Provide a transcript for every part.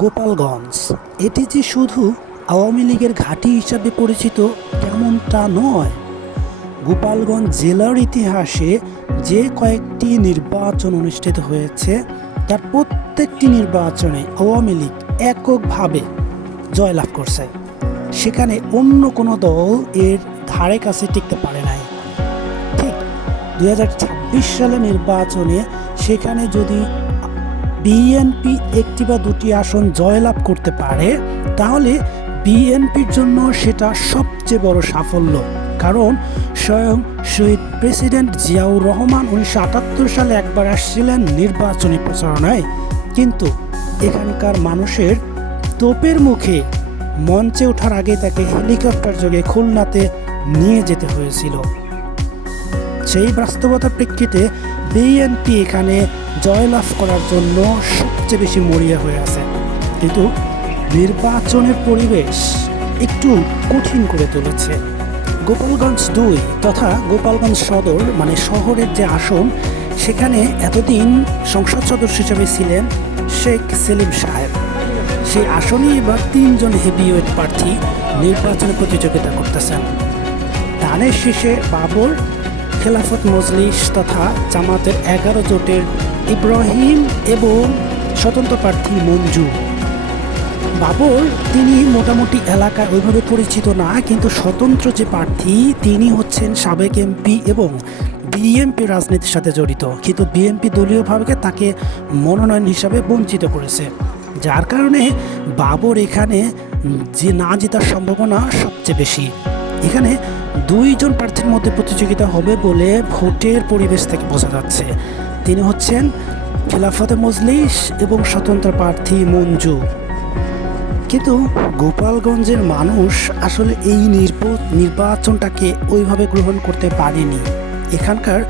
গোপালগঞ্জ। এটি যে শুধু আওয়ামী লীগের ঘাঁটি হিসাবে পরিচিত তেমনটা নয়। গোপালগঞ্জ জেলার ইতিহাসে যে কয়েকটি নির্বাচন অনুষ্ঠিত হয়েছে, তার প্রত্যেকটি নির্বাচনে আওয়ামী লীগ এককভাবে জয়লাভ করছে। সেখানে অন্য কোনো দল এর ধারে কাছে টিকতে পারে নাই। ঠিক দুই সালে নির্বাচনে সেখানে যদি বিএনপি একটি বা দুটি আসন জয়লাভ করতে পারে, তাহলে বিএনপির জন্য সেটা সবচেয়ে বড় সাফল্য। কারণ স্বয়ং শহীদ প্রেসিডেন্ট জিয়াউর রহমান উনিশশো আটাত্তর সালে একবার আসছিলেন নির্বাচনী প্রচারণায়। কিন্তু এখানকার মানুষের তোপের মুখে মঞ্চে ওঠার আগে তাকে হেলিকপ্টার যোগে খুলনাতে নিয়ে যেতে হয়েছিল। সেই বাস্তবতার প্রেক্ষিতে বিএনপি এখানে জয়লাভ করার জন্য সবচেয়ে বেশি মরিয়া হয়ে আছে। কিন্তু নির্বাচনের পরিবেশ একটু কঠিন করে তুলেছে। গোপালগঞ্জ দুই তথা গোপালগঞ্জ সদর মানে শহরের যে আসন, সেখানে এতদিন সংসদ সদস্য হিসেবে ছিলেন শেখ সেলিম সাহেব। সেই আসনেই এবার তিনজন হেভিওয়েট প্রার্থী নির্বাচনে প্রতিযোগিতা করতেছেন। ধানের শীষে বাবর খেলাফত মজলিস তথা জামাতের এগারো জোটের ইব্রাহিম এবং স্বতন্ত্র প্রার্থী মঞ্জু। বাবর তিনি মোটামুটি এলাকায় ওইভাবে পরিচিত না, কিন্তু স্বতন্ত্র যে প্রার্থী তিনি হচ্ছেন সাবেক এমপি এবং বিএমপি রাজনীতির সাথে জড়িত, কিন্তু বিএমপি দলীয়ভাবে তাকে মনোনয়ন হিসাবে বঞ্চিত করেছে। যার কারণে বাবর এখানে যে না জেতার সম্ভাবনা সবচেয়ে বেশি। এখানে দুইজন প্রার্থীর মধ্যে প্রতিযোগিতা হবে বলে ভোটের পরিবেশ থেকে বোঝা যাচ্ছে। তিনি হচ্ছেন খেলাফতে মজলিস এবং স্বতন্ত্র প্রার্থী মঞ্জু। কিন্তু গোপালগঞ্জের মানুষ আসলে এই নির্ব- নির্বাচনটাকে ওইভাবে গ্রহণ করতে পারেনি। এখানকার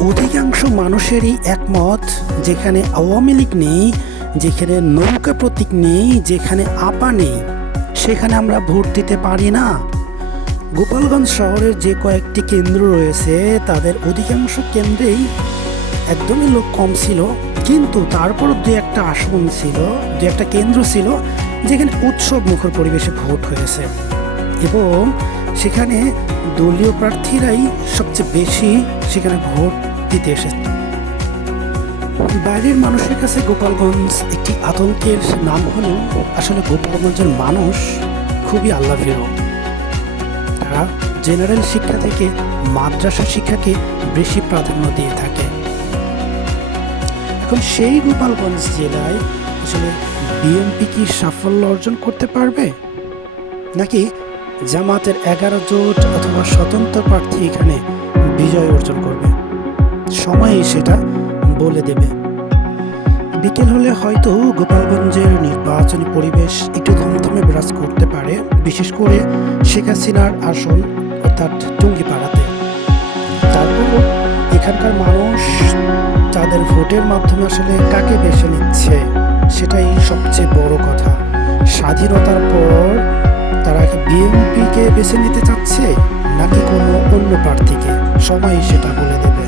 অধিকাংশ মানুষেরই একমত, যেখানে আওয়ামী লীগ নেই, যেখানে নৌকা প্রতীক নেই, যেখানে আপা নেই, সেখানে আমরা ভোট দিতে পারি না। গোপালগঞ্জ শহরের যে কয়েকটি কেন্দ্র রয়েছে, তাদের অধিকাংশ কেন্দ্রেই একদমই লোক কম ছিল। কিন্তু তারপর দু একটা আসন ছিল, দু একটা কেন্দ্র ছিল, যেখানে উৎসব মুখর পরিবেশে ভোট হয়েছে। এবং সেখানে দলীয় প্রার্থীরাই সবচেয়ে বেশি সেখানে ভোট দিতে এসেছে। বাইরের মানুষের কাছে গোপালগঞ্জ একটি আতঙ্কের নাম হলেও আসলে গোপালগঞ্জের মানুষ খুবই আল্লাভীর তারা জেনারেল শিক্ষা থেকে মাদ্রাসা শিক্ষাকে বেশি প্রাধান্য দিয়ে থাকে। এখন সেই গোপালগঞ্জ জেলায় আসলে বিএনপি কি সাফল্য অর্জন করতে পারবে? নাকি জামাতের এগারো জোট অথবা স্বতন্ত্র প্রার্থী এখানে বিজয় অর্জন করবে? সময়ই সেটা বলে দেবে। বিকেল হলে হয়তো গোপালগঞ্জের নির্বাচনী পরিবেশ একটু থমথমে বিরাজ করতে পারে, বিশেষ করে শেখ হাসিনার আসন, অর্থাৎ টুঙ্গিপাড়াতে। তারপরও এখানকার মানুষ তাদের ভোটের মাধ্যমে আসলে কাকে বেছে নিচ্ছে, সেটাই সবচেয়ে বড় কথা। স্বাধীনতার পর তারা বিএনপিকে বেছে নিতে চাচ্ছে, নাকি কোনো অন্য প্রার্থীকে? সবাই সেটা বলে দেবে।